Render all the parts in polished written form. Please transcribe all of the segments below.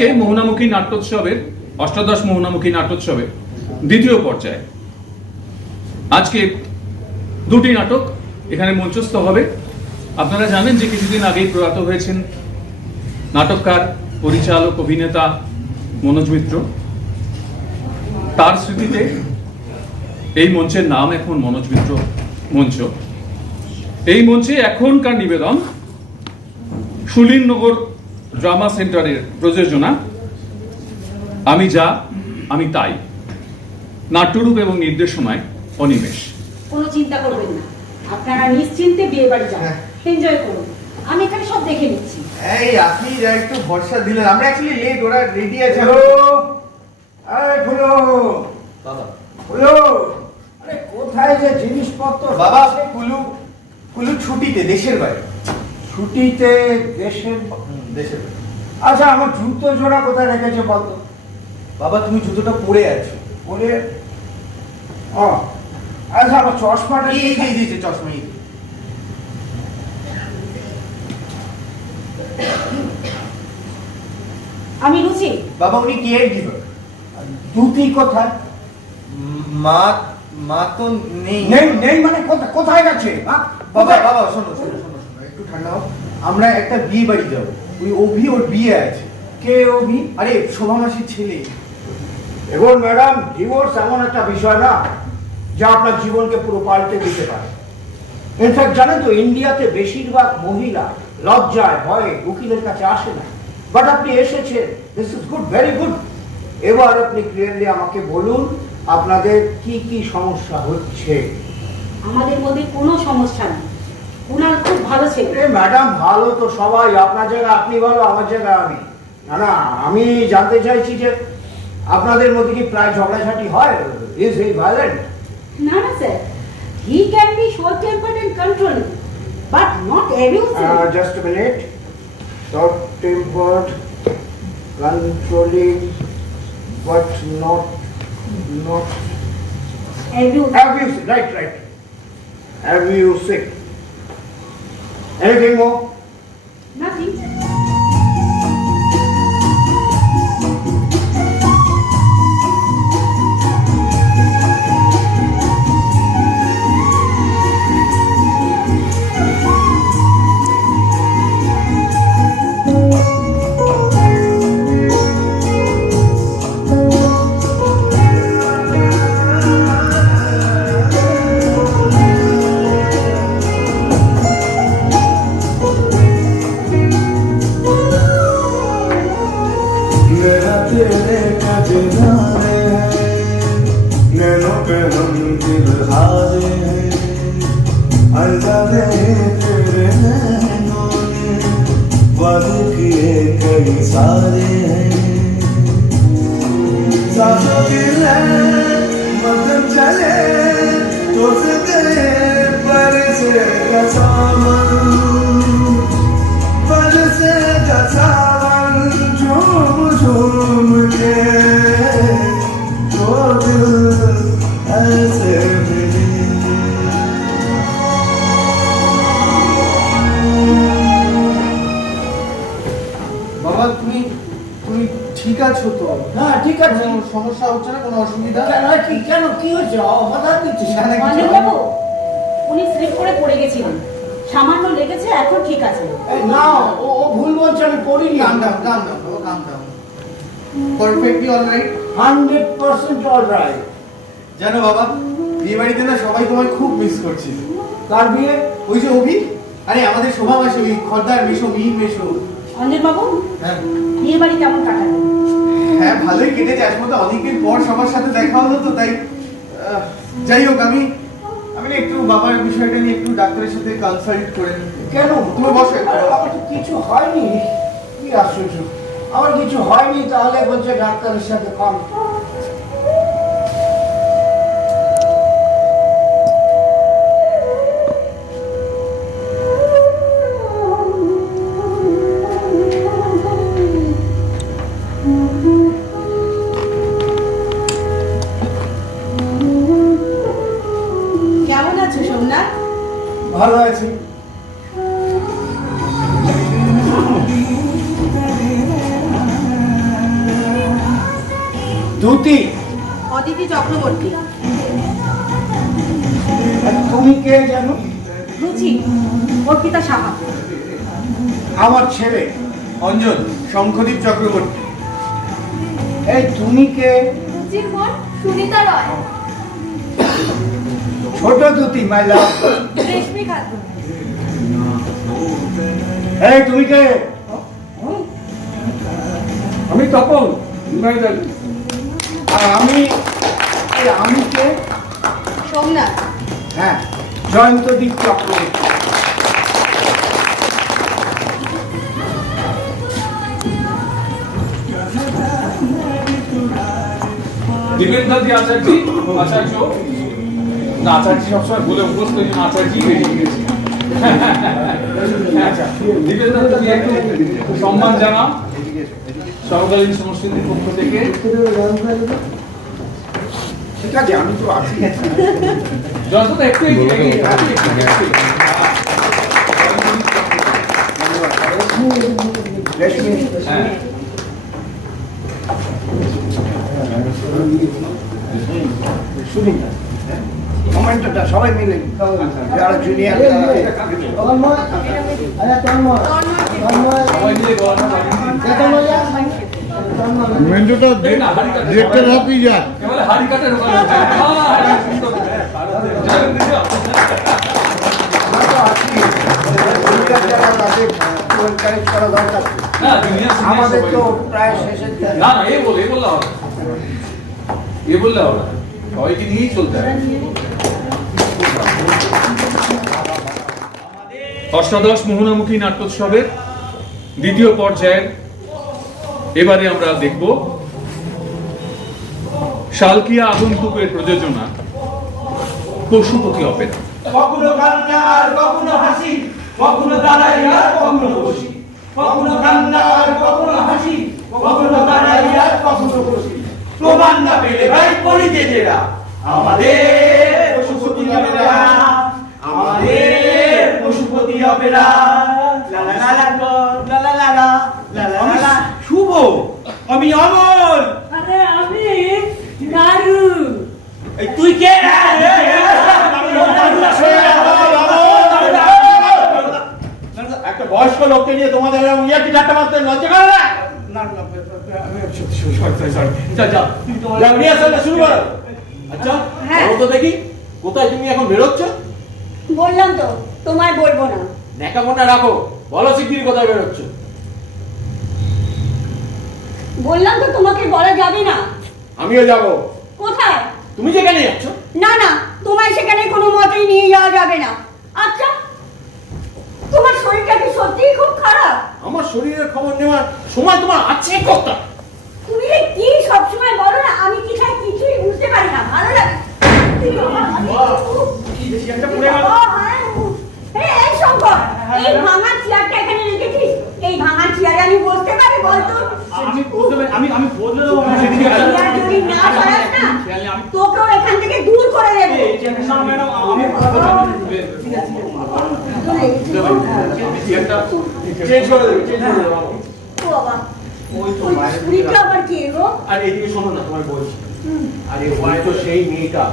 আজকে মোহনামুখী নাট্যোৎসবের অষ্টাদশ মোহনামুখী নাট্যোৎসবের দ্বিতীয় পর্যায়ে আজকে দুটি নাটক এখানে মঞ্চস্থ হবে। আপনারা জানেন যে কিছুদিন আগেই প্রয়াত হয়েছেন নাটককার, পরিচালক, অভিনেতা মনোজ মিত্র। তার স্মৃতিতে এই মঞ্চের নাম এখন মনোজ মিত্র মঞ্চ। এই মঞ্চে এখনকার নিবেদন সুলীননগর ড্রামা সেন্টারের প্রযোজনা আমি যা আমি তাই, নাট্যরূপ এবং নির্দেশনায় অনিমেষ। কোনো চিন্তা করবেন না, আপনারা নিশ্চিন্তে বিয়ে বাড়ি যান, এনজয় করুন। আমি এখানে সব দেখে নিচ্ছি। এই আপনি যা একটু ভরসা দিলেন, আমরা অ্যাকচুয়ালি লেট, ওরা রেডি আছে। আরে ফুলো বাবা, ফুলো, আরে কোথায় যে জিনিসপত্র? বাবা কুলু কুলু ছুটিতে দেশের বাইরে। ছুটিতে দেশের দেশের বাইরে। আচ্ছা, আমার জুতো জোড়া কোথায় রেখেছে বলতো? বাবা তুমি জুতোটা পরে আছো। পরে ও আচ্ছা, আমার চশমাটা এই যে এই যে চশমা। এই আমি রুচি। বাবা উনি কেয়ার গিভার। দুটি কোথায়? মা মা তো নেই। নেই নেই মানে কোথায় গেছে? বাবা বাবা শোনো শোনো শোনো শোনো, একটু ঠান্ডা হও। আমরা একটা বিয়ে বাড়ি যাবো, ওই অভি ওর বিয়ে আছে। কে অভি? আরে শোভা মাসির ছেলে। দেখুন ম্যাডাম, ডিভোর্স এমন একটা বিষয় না যা আপনার জীবনকে পুরো পাল্টে দিতে পারে। ইনফ্যাক্ট জানেন তো, ইন্ডিয়াতে বেশিরভাগ মহিলা লজ্জায় ভয়ে উকিলের কাছে আসে না, বাট আপনি এসেছেন, this is good, very good. এবার আপনি ক্লিয়ারলি আমাকে বলুন আপনাদের কি কি সমস্যা হচ্ছে। আমাদের মধ্যে কোনো সমস্যা নেই, ওনার খুব ভালো ছেলে। ম্যাডাম ভালো তো সবাই, আপনার জায়গা আপনি ভালো, আমার জায়গা আমি। না না, আমি জানতে চাইছি যে আপনাদের মধ্যে কি প্রায় ঝগড়াঝাটি হয়? Is he violent? না না sir, he can be short tempered and controlling, but not abusive. Just a minute. Short-tempered, controlling, but not abusive. Right. Abusive. Anything more? Nothing. বাবা তুমি তুমি ঠিক আছো তো? হ্যাঁ ঠিক আছে। কোনো সমস্যা হচ্ছে না? কোনো অসুবিধা? কেন কি হয়েছে? হঠাৎ দিচ্ছিস? বাবু, উনি স্লিপ করে পড়ে গেছিলেন, সামান্য লেগেছে, এখন ঠিক আছে। না, ও ভুল বলছে, আমি পড়িনি। কাম ডাউন বাবা, কাম ডাউন। Perfectly alright, 100% alright. জানো বাবা, বিয়ে বাড়িতে না সবাই তোমায় খুব মিস করছিল। কার বিয়ে? ওই যে অভি, আরে আমাদের শোভা মাসি, ওই খদ্দার মেশো, মিহির মেশো। অঞ্জন বাবু, হ্যাঁ বিয়ে বাড়ি কেমন কাটালেন? হ্যাঁ ভালোই কেটেছে। আজ মতো অনেকদিন পর সবার সাথে দেখা হলো তো, তাই যাই হোক আমি না একটু বাবার বিষয়টা নিয়ে একটু ডাক্তারের সাথে কনসাল্ট করে। কেন? তুমি বসো। আমার তো কিছু হয়নি। কি আশ্চর্য, আমার কিছু হয়নি, তাহলে বলছে ডাক্তারের সাথে কম। কেমন আছো সোমনাথ? ভালো আছি। দ্যুতি, অদিতি চক্রবর্তী। আর তুমি কে জানো? রুচি, অর্পিতা সাহা। আমার ছেলে। অঞ্জন, শঙ্খদীপ চক্রবর্তী। এই তুমি কে? রুচির বোন সুনিতা রয়। ছোট দ্যুতি, মাই লাভ। রেশমি খাতুন। এই তুমি কে? আমি তপন। আর আমি কে? সোমনাথ। হ্যাঁ, জয়ন্তদীপ চক্রবর্তী। দীপেন্দ্রজি আচার্য, না আচার্য সবসময় বলে অভ্যস্ত, এই জন্য আচার্যই বেরিয়ে গেছি। আচ্ছা, দীপেন্দ্রজি একটু সম্মান জানাও সমকালীন সংস্কৃতির পক্ষ থেকে। ঠিক আছে, আমি তো আছি। যতটা একটু রেশমি, হ্যাঁ শুনি না কমেন্টটা সবাই মিলে যারা জুনিয়র সবাই মিলে গলাটা বাজিয়ে মেন্টুটা দেখতে হাতেই যায়। এবারে হাড়ি কাটার ওখানে আমাদের তো প্রায় শেষের দিকে। না না, এ বললে হবে না, এ বললে হবে না, সবাইকে নিয়েই চলতে হবে। অষ্টাদশ মোহনামুখী নাট্যোৎসবের দ্বিতীয় পর্যায়ের এবারে আমরা দেখব শালকিয়া আগন্তুকের প্রযোজনা পশুপতি অপেরা। কখনো কান্না আর কখনো হাসি, কখনো দাঁড়াই আর কখনো বসি, কখনো কান্না আর কখনো হাসি, কখনো দাঁড়াই আর কখনো বসি। প্রমাণ না পেলে ভাই করি যেরা আমাদের পশুপতি অপেরা, আমাদের পশুপতি অপেরা। লা লা লা লা লা লা লা লা লা লা লা লা। শুভ, আমি অমল। আরে আমি নারু। এই তুই কে? একটা বয়স্ক লোককে নিয়ে তোমাদের ইয়ার্কি ঠাট্টা মারতে লজ্জা করে না? শুরু করো। আচ্ছা, হ্যাঁ। বলো তো দেখি, কোথায় তুমি এখন বেরোচ্ছ? বললাম তো তোমায় বলবো না। ন্যাকামোটা রাখো, বলো শিগগিরই কোথায় বেরোচ্ছ? বললাম তো তোমাকে বলা যাবে না। আমিও যাব। কোথায়? তুমি যেখানে যাচ্ছ। না না, তোমায় সেখানে কোনো মতেই নিয়ে যাওয়া যাবে না। আচ্ছা, তোমার শরীরটা কি সত্যিই খুব খারাপ? আমার শরীরের খবর নেওয়ার সময় তোমার আছে কত? তুমি যে কি সবসময় বলো না, আমি কি খাই কিছুই বুঝতে পারি না। ভালো লাগে। এই শঙ্কর, এই ভাঙা চেয়ারটা এখানে রেখেছিস, এই ভাঙা চেয়ারে আমি বসতে পারি বলতো? আমি বলতে আমি বদলে দেবো। চেয়ার যদি না সরাস না, তোকেও এখান থেকে দূর করে দেবো। আমি চেঞ্জ করে দেবো, চেঞ্জ করে দেবো। ও বাবা, ওই ছুরিটা আবার কি গো? আর এদিকে শোনো না, তোমায় বলছি। আরে ওই তো সেই মেয়েটা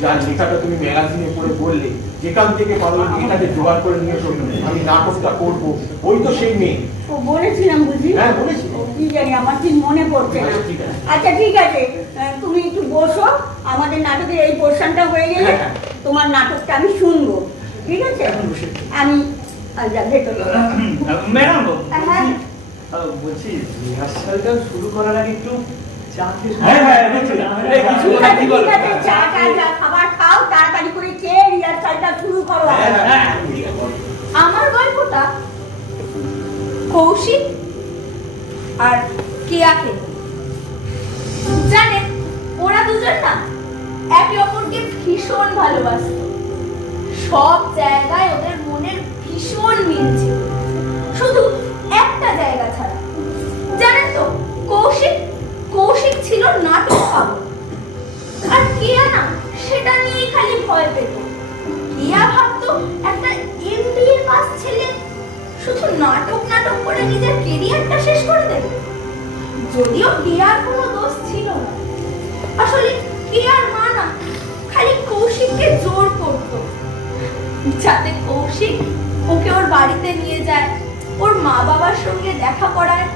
যার লেখাটা তুমি ম্যাগাজিনে পড়ে বললে যেখান থেকে পারো মেয়েটাকে জোগাড় করে নিয়ে এসো, আমি নাটকটা করবো। ওই তো সেই মেয়ে। ও বলেছিলাম বুঝি? হ্যাঁ, বলেছি। কি জানি, আমার ঠিক মনে পড়ছে না। ঠিক আছে। আচ্ছা ঠিক আছে, তুমি একটু বসো, আমাদের নাটকের এই পোর্শনটা হয়ে গেলে হ্যাঁ। তোমার নাটকটা আমি শুনবো, ঠিক আছে? আমি আচ্ছা ভেতরে। ম্যাডাম, হ্যাঁ বলছি রিহার্সালটা শুরু করার আগে একটু চা খেয়ে। হ্যাঁ হ্যাঁ, এই কিছু ঠিক না, আছে কি ঠিক বলো? আছে, চা যা খাবার খাও, তাড়াতাড়ি করে খেয়ে রিহার্সালটা শুরু করো। হ্যাঁ, হ্যাঁ, ঠিক আছে। আমার গল্পটা কৌশিক আর কেয়াকে। জানেন, ওরা দুজন না একে অপরকে ভীষণ ভালোবাসত। সব জায়গায় ওদের মনের ভীষণ মিল ছিল, শুধু একটা জায়গা ছাড়া। জানেন তো, কৌশিক ছিল নাটক পাগল, আর কেয়া না সেটা নিয়েই খালি ভয় পেত। কেয়া ভাবতো একটা এমবিএ পাস ছেলে শুধু নাটক করে নিজের কেরিয়ারটা শেষ করে দেবে। যদিও কেয়ার কোনো দোষ ছিল না, আসলে কেয়ার মা না খালি কৌশিককে জোর করতো যাতে কৌশিক ওকে ওর বাড়িতে নিয়ে যায়, ওর মা বাবার সঙ্গে দেখা করায়,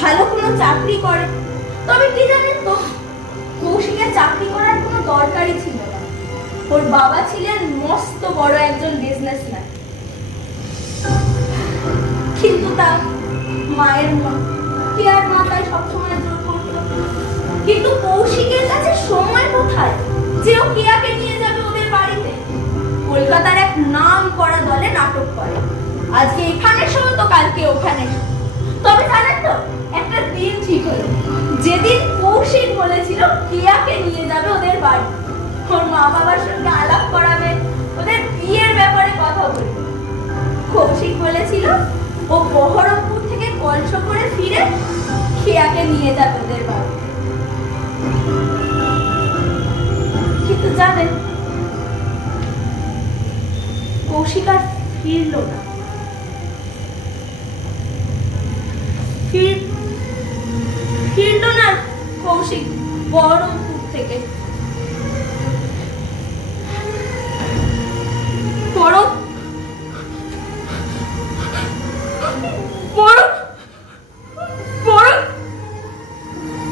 ভালো কোনো চাকরি করে। তবে কি জানেন তো, কৌশিকের চাকরি করার কোনো দরকারই ছিল না। ওর বাবা ছিলেন মস্ত বড় একজন বিজনেসম্যান, কিন্তু তার মায়ের মা কেয়ার মা তাই সবসময় জোর করতো। কিন্তু কৌশিকের কাছে সময় কোথায় যে ও কেয়াকে নিয়ে যাবে ওদের বাড়িতে? কলকাতার এক নাম করা দলে নাটক করে, আজকে এখানে শো তো কালকে ওখানে শো। তবে জানেন তো, একটা দিন ঠিক হলো যেদিন কৌশিক বলেছিল কেয়াকে নিয়ে যাবে ওদের বাড়ি, ওর মা বাবার সঙ্গে আলাপ করাবে, ওদের বিয়ের ব্যাপারে কথা বলবে। কৌশিক বলেছিল ও বহরমপুর থেকে কলসো করে ফিরে কেয়াকে নিয়ে যাবে ওদের বাড়ি। কিন্তু জানেন, কৌশিক আর ফিরল না। ফিরল না কৌশিক বহরমপুর থেকে।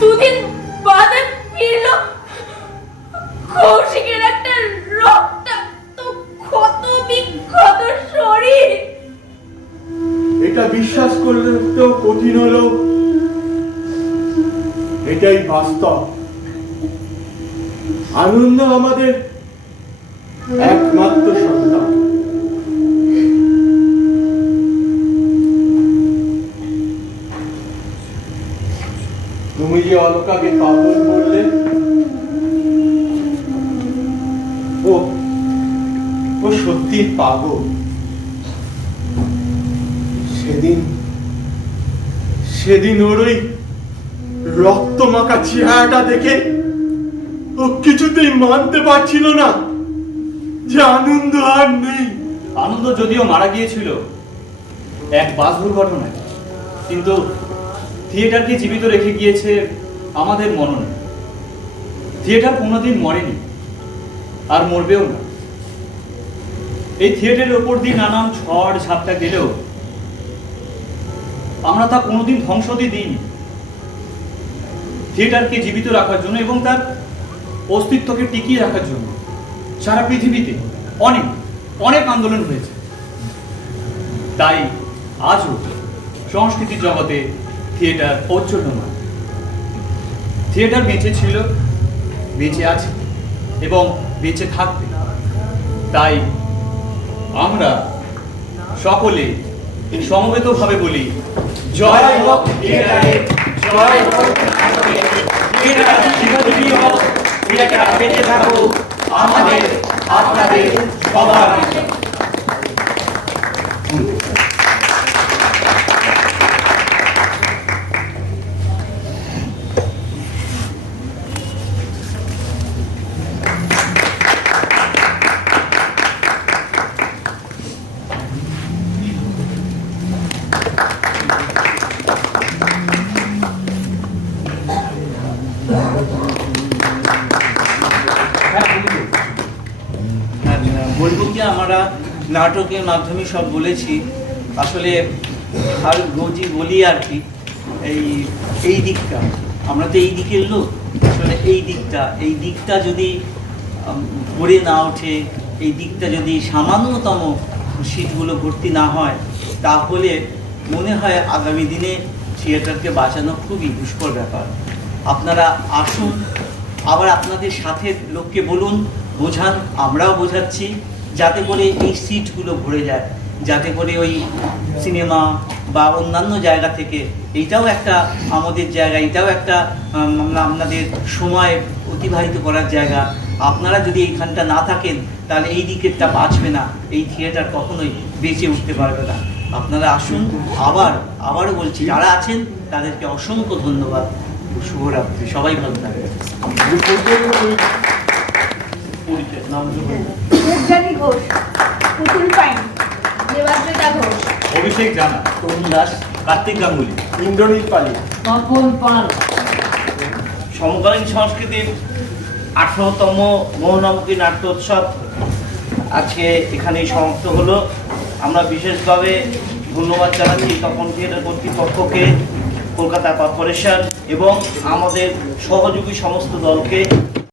দুদিন বাদে ফিরল কৌশিকের একটা রক্তাক্ত ক্ষত বিক্ষত শরীর। এটা বিশ্বাস করলে তো কঠিন হলো, এটাই বাস্তব। আনন্দ আমাদের একমাত্র সন্তান। তুমি যে অলকাকে পাগল বললে, ও সত্যি পাগল। সেদিন ওর ওই রক্ত মাখা চেহারাটা দেখে ও কিছুতেই মানতে পারছিল না যে আনন্দ আর নেই। আনন্দ যদিও মারা গিয়েছিল এক বাস দুর্ঘটনায়, কিন্তু থিয়েটারকে জীবিত রেখে গিয়েছে আমাদের মননে। থিয়েটার কোনোদিন মরেনি আর মরবেও না। এই থিয়েটারের ওপর দিয়ে নানান ঝড় ঝাপটা গেলেও আমরা তা কোনোদিন ধ্বংস দিয়ে দিইনি। থিয়েটারকে জীবিত রাখার জন্য এবং তার অস্তিত্বকে টিকিয়ে রাখার জন্য সারা পৃথিবীতে অনেক অনেক আন্দোলন হয়েছে। তাই আজও সংস্কৃতির জগতে থিয়েটার ঔজ্জ্বল্যমান। থিয়েটার বেঁচে ছিল, বেঁচে আছে এবং বেঁচে থাকবে। তাই আমরা সকলে সমবেতভাবে বলি, জয় হোক থিয়েটারের, জয় হোক নাটকের। থিয়েটার চিরজীবী হোক, থিয়েটার বেঁচে থাকুক আমাদের, আপনাদের সবার। বলবো কি, আমরা নাটকের মাধ্যমে সব বলেছি, আসলে আর রোজই বলি আর কি, এই দিকটা আমরা তো এই দিকের লোক, আসলে এই দিকটা যদি ভরে না ওঠে, এই দিকটা যদি সামান্যতম সিটগুলো ভর্তি না হয়, তাহলে মনে হয় আগামী দিনে থিয়েটারকে বাঁচানো খুবই দুষ্কর ব্যাপার। আপনারা আসুন, আবার আপনাদের সাথে লোককে বলুন, বোঝান, আমরাও বোঝাচ্ছি, যাতে করে এই সিটগুলো ভরে যায়, যাতে করে ওই সিনেমা বা অন্যান্য জায়গা থেকে এইটাও একটা আমাদের জায়গা, এটাও একটা আপনাদের সময় অতিবাহিত করার জায়গা। আপনারা যদি এইখানটা না থাকেন তাহলে এই দিকেরটা বাঁচবে না, এই থিয়েটার কখনোই বেঁচে উঠতে পারবে না। আপনারা আসুন, আবারও বলছি, যারা আছেন তাদেরকে অসংখ্য ধন্যবাদ। শুভরাত্রি, সবাই ভালো থাকবেন। ঘোষ, পুতুল পাইন, দেবাদ্রিতা ঘোষ, অভিষেক জানা, তরুণ দাস, কার্তিক গাঙ্গুলি, ইন্দ্রনীল পালি, সমকালীন সংস্কৃতির 18তম মোহনামুখী নাট্যোৎসব আজকে এখানেই সমাপ্ত হলো। আমরা বিশেষভাবে ধন্যবাদ জানাচ্ছি তপন থিয়েটার কর্তৃপক্ষকে, কলকাতা কর্পোরেশন এবং আমাদের সহযোগী সমস্ত দলকে।